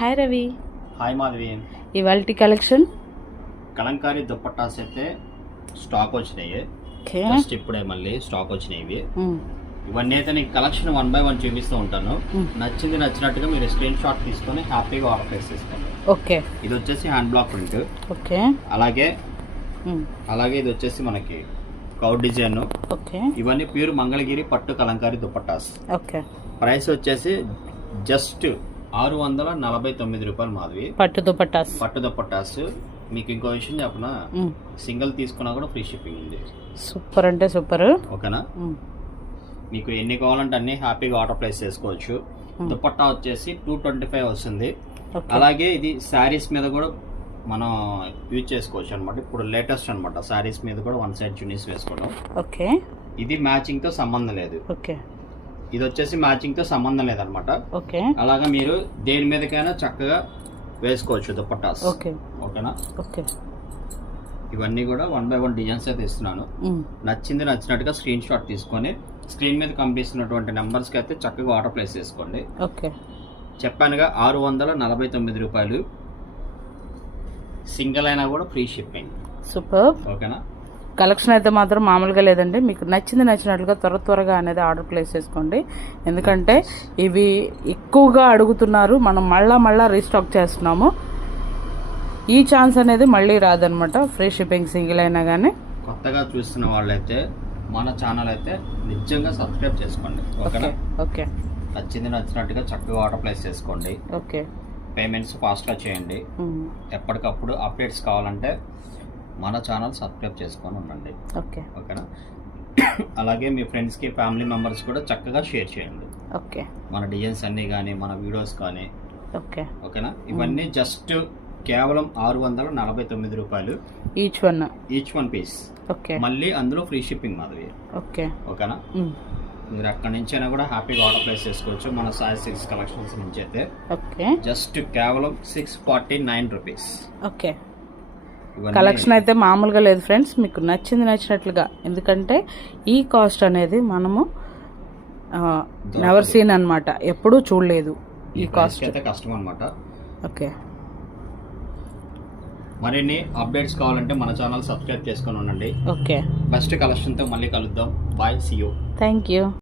Hi Ravi hi Madhavi ఇవాల్టి collection Kalamkari dupattas అయితే stock వచ్చినాయి. జస్ట్ ఇప్పుడే మళ్ళీ స్టాక్ వచ్చినాయి ఇవి. ఇవన్నీ అయితే నీకు కలెక్షన్ వన్ బై వన్ చూపిస్తూ ఉంటాను. Hmm. నచ్చింది నచ్చినట్టుగా మీరు స్క్రీన్ షాట్ తీసుకొని హ్యాపీగా ఆర్డర్ ప్లేస్ చేసుకోండి ఓకే ఇది వచ్చేసి హ్యాండ్ బ్లాక్ ప్రింట్ ఓకే అలాగే అలాగే ఇది వచ్చేసి మనకి కౌ డిజైన్ ఓకే ఇవన్నీ ప్యూర్ మంగళగిరి పట్టు కలంకారీ దుప్పట్టాస్. ఓకే ప్రైస్ వచ్చేసి జస్ట్ ఆరు వందల నలభై తొమ్మిది రూపాయలు మాధవి. పట్టు దుపట్టాస్ పట్టు దుప్పట్టాస్ మీకు ఇంకో విషయం చెప్పనా? సింగిల్ తీసుకున్నా కూడా ఫ్రీ షిప్పింగ్ ఉంది. సూపర్ అంటే సూపర్. ఓకేనా? మీకు ఎన్ని కావాలంటే అన్ని హ్యాపీగా ఆర్డర్ ప్లేస్ చేసుకోవచ్చు. దుపట్టా వచ్చేసి టూ ట్వంటీ ఫైవ్ వస్తుంది. అలాగే ఇది శారీస్ మీద కూడా మనం యూజ్ చేసుకోవచ్చు అనమాట ఇప్పుడు లేటెస్ట్ అనమాట శారీస్ మీద కూడా వన్ సైడ్ చున్నీస్ వేసుకోవడం. ఓకే. ఇది మ్యాచింగ్తో సంబంధం లేదు. ఓకే. ఇది వచ్చేసి మ్యాచింగ్తో సంబంధం లేదనమాట. ఓకే. అలాగా మీరు దేని మీదకైనా చక్కగా వేసుకోవచ్చు దుపట్టాస్ ఓకే. ఓకేనా? ఓకే. ఇవన్నీ కూడా వన్ బై వన్ డిజైన్స్ అయితే ఇస్తున్నాను. నచ్చింది నచ్చినట్టుగా స్క్రీన్ షాట్ తీసుకొని స్క్రీన్ మీద కనిపిస్తున్నటువంటి నెంబర్స్కి అయితే చక్కగా ఆర్డర్ ప్లేస్ చేసుకోండి. ఓకే. చెప్పానుగా ఆరు వందల నలభై తొమ్మిది రూపాయలు. సింగిల్ అయినా కూడా ఫ్రీ షిప్పింగ్ సూపర్. ఓకేనా? కలెక్షన్ అయితే మాత్రం మామూలుగా లేదండి. మీకు నచ్చింది నచ్చినట్లుగా త్వర త్వరగా అనేది ఆర్డర్ ప్లేస్ చేసుకోండి. ఎందుకంటే ఇవి ఎక్కువగా అడుగుతున్నారు. మనం మళ్ళా మళ్ళా రీస్టాక్ చేస్తున్నాము. ఈ ఛాన్స్ అనేది మళ్ళీ రాదనమాట. ఫ్రీ షిప్పింగ్ సింగిల్ అయినా కానీ కొత్తగా చూస్తున్న వాళ్ళైతే మన ఛానల్ అయితే నిజంగా సబ్స్క్రైబ్ చేసుకోండి. ఓకేనా? ఓకే. ఓకే నచ్చింది నచ్చినట్టుగా చక్కగా ఆర్డర్ ప్లేస్ చేసుకోండి. ఓకే. పేమెంట్స్ ఫాస్ట్గా చేయండి. ఎప్పటికప్పుడు అప్డేట్స్ కావాలంటే మన ఛానల్ సబ్స్క్రైబ్ చేసుకొని ఉండండి. ఓకే. ఓకేనా? అలాగే మీ ఫ్రెండ్స్కి ఫ్యామిలీ మెంబర్స్ కూడా చక్కగా షేర్ చేయండి. ఓకే. మన డిజైన్స్ అన్నీ కానీ మన వీడియోస్ కానీ. ఓకే. ఓకేనా? ఇవన్నీ జస్ట్ కేవలం ఆరు వందల నలభై తొమ్మిది రూపాయలు. Each one. Each one piece. Okay. మళ్ళీ అందులో ఫ్రీ షిప్పింగ్ మాధవి ఓకే. ఓకేనా? మీరు అక్కడి నుంచైనా కూడా హ్యాపీగా ఆర్డర్ ప్లేస్ చేసుకోవచ్చు. మన సాయి సిక్స్ కలెక్షన్స్ నుంచి అయితే. ఓకే. జస్ట్ కేవలం six forty nine rupees okay. Collection అయితే మామూలుగా లేదు ఫ్రెండ్స్. మీకు నచ్చింది నచ్చినట్లుగా. ఎందుకంటే ఈ కాస్ట్ అనేది మనము నెవర్ సీన్ అనమాట ఎప్పుడూ చూడలేదు ఈ కాస్ట్ అయితే కష్టం అనమాట ఓకే. మరిన్ని అప్డేట్స్ కావాలంటే మన ఛానల్ సబ్స్క్రైబ్ చేసుకొని ఉండండి. ఓకే. బెస్ట్ కలెక్షన్తో మళ్ళీ కలుద్దాం. Bye see you thank you